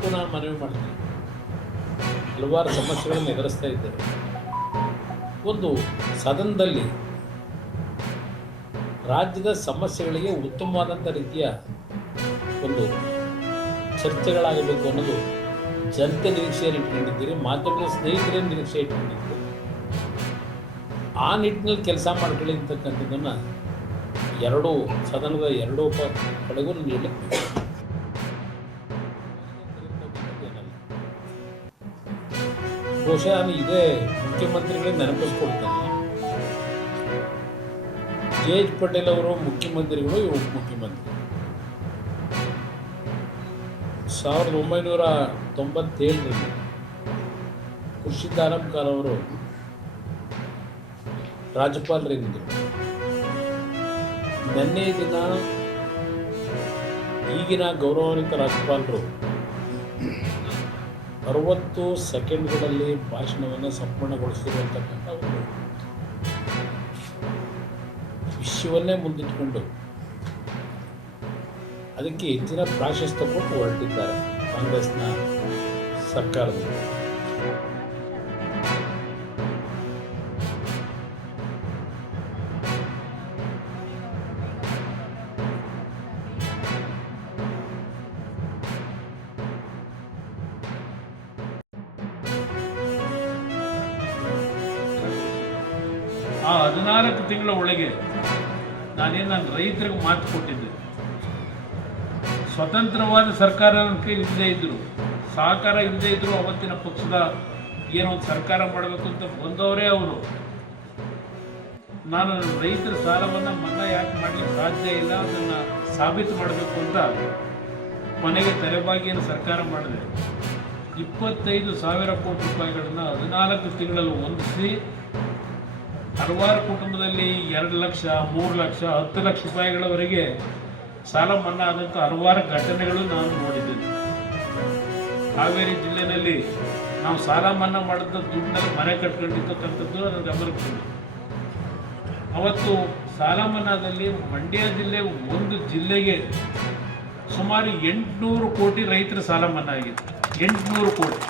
ಸರ್ಕಾರಕ್ಕೂ ನಾನು ಮನವಿ ಮಾಡ್ತೀನಿ. ಹಲವಾರು ಸಮಸ್ಯೆಗಳನ್ನು ಎದುರಿಸ್ತಾ ಇದ್ದೇವೆ. ಒಂದು ಸದನದಲ್ಲಿ ರಾಜ್ಯದ ಸಮಸ್ಯೆಗಳಿಗೆ ಉತ್ತಮವಾದಂಥ ರೀತಿಯ ಒಂದು ಚರ್ಚೆಗಳಾಗಬೇಕು ಅನ್ನೋದು ಜನತೆ ನಿರೀಕ್ಷೆಯನ್ನು ಇಟ್ಕೊಂಡಿದ್ದೀರಿ, ಮಾಧ್ಯಮದ ಸ್ನೇಹಿತರೇ ನಿರೀಕ್ಷೆ ಇಟ್ಕೊಂಡಿದ್ದೀರಿ. ಆ ನಿಟ್ಟಿನಲ್ಲಿ ಕೆಲಸ ಮಾಡ್ಕೊಳ್ಳಿ ಅಂತಕ್ಕಂಥದ್ದನ್ನು ಎರಡೂ ಸದನದ ಎರಡೂ ಕಡೆಗೂ ನಾನು ಹೇಳಿ ಬಹುಶಃ ನಾನು ಇದೇ ಮುಖ್ಯಮಂತ್ರಿಗಳೇ ನೆನಪಿಸ್ಕೊಳ್ತೇನೆ. ಜೆ.ಎಚ್. ಪಟೇಲ್ ಅವರು ಮುಖ್ಯಮಂತ್ರಿಗಳು, ಇವರು ಉಪಮುಖ್ಯಮಂತ್ರಿ. 1997ರಲ್ಲಿ ಖುರ್ಷಿದ್ ಆಲಂ ಖಾನ್ ಅವರು ರಾಜ್ಯಪಾಲರಿದ್ದರು. ನಿನ್ನೆ ದಿನ ಈಗಿನ ಗೌರವಾನ್ವಿತ ರಾಜ್ಯಪಾಲರು 60 ಸೆಕೆಂಡ್ಗಳಲ್ಲಿ ಭಾಷಣವನ್ನು ಸಂಪೂರ್ಣಗೊಳಿಸಿರುವಂತಕ್ಕಂಥ ಒಂದು ವಿಷಯವನ್ನೇ ಮುಂದಿಟ್ಟುಕೊಂಡು ಅದಕ್ಕೆ ಹೆಚ್ಚಿನ ಪ್ರಾಶಸ್ತ್ಯ ಕೊಟ್ಟು ಹೊರಟಿದ್ದಾರೆ ಕಾಂಗ್ರೆಸ್ನ ಸರ್ಕಾರದಲ್ಲಿ. ಆ 14 ತಿಂಗಳ ಒಳಗೆ ನನ್ನ ರೈತರಿಗೆ ಮಾತು ಕೊಟ್ಟಿದ್ದೆ. ಸ್ವತಂತ್ರವಾದ ಸರ್ಕಾರ ಇಲ್ಲದೇ ಇದ್ದರು, ಸಹಕಾರ ಇಲ್ಲದೇ ಇದ್ದರು, ಅವತ್ತಿನ ಪಕ್ಷದ ಏನೋ ಒಂದು ಸರ್ಕಾರ ಮಾಡಬೇಕು ಅಂತ ಬಂದವರೇ ಅವರು. ನಾನು ರೈತರ ಸಾಲವನ್ನು ಮನ್ನಾ ಯಾಕೆ ಮಾಡಲಿಕ್ಕೆ ಸಾಧ್ಯ ಇಲ್ಲ, ಅದನ್ನು ಸಾಬೀತು ಮಾಡಬೇಕು ಅಂತ ಮನೆಗೆ ತಲೆಬಾಗಿಯನ್ನು ಸರ್ಕಾರ ಮಾಡಿದೆ. 25,000 ಕೋಟಿ ರೂಪಾಯಿಗಳನ್ನು 14 ತಿಂಗಳಲ್ಲಿ ಹೊಂದಿಸಿ ಹಲವಾರು ಕುಟುಂಬದಲ್ಲಿ 2 ಲಕ್ಷ, 3 ಲಕ್ಷ, 10 ಲಕ್ಷ ರೂಪಾಯಿಗಳವರೆಗೆ ಸಾಲ ಮನ್ನಾ ಆದಂಥ ಹಲವಾರು ಘಟನೆಗಳು ನಾನು ನೋಡಿದ್ದೇನೆ. ಹಾವೇರಿ ಜಿಲ್ಲೆಯಲ್ಲಿ ನಾವು ಸಾಲ ಮನ್ನಾ ಮಾಡಿದ ದುಡ್ಡಿನಲ್ಲಿ ಮನೆ ಕಟ್ಕೊಂಡಿರ್ತಕ್ಕಂಥದ್ದು ನನ್ನ ಗಮನಕ್ಕೆ ಬಂತು. ಅವತ್ತು ಸಾಲ ಮನ್ನಾದಲ್ಲಿ ಮಂಡ್ಯ ಜಿಲ್ಲೆ ಒಂದು ಜಿಲ್ಲೆಗೆ ಸುಮಾರು 800 ಕೋಟಿ ರೈತರ ಸಾಲ ಮನ್ನಾ ಆಗಿದೆ. 800 ಕೋಟಿ.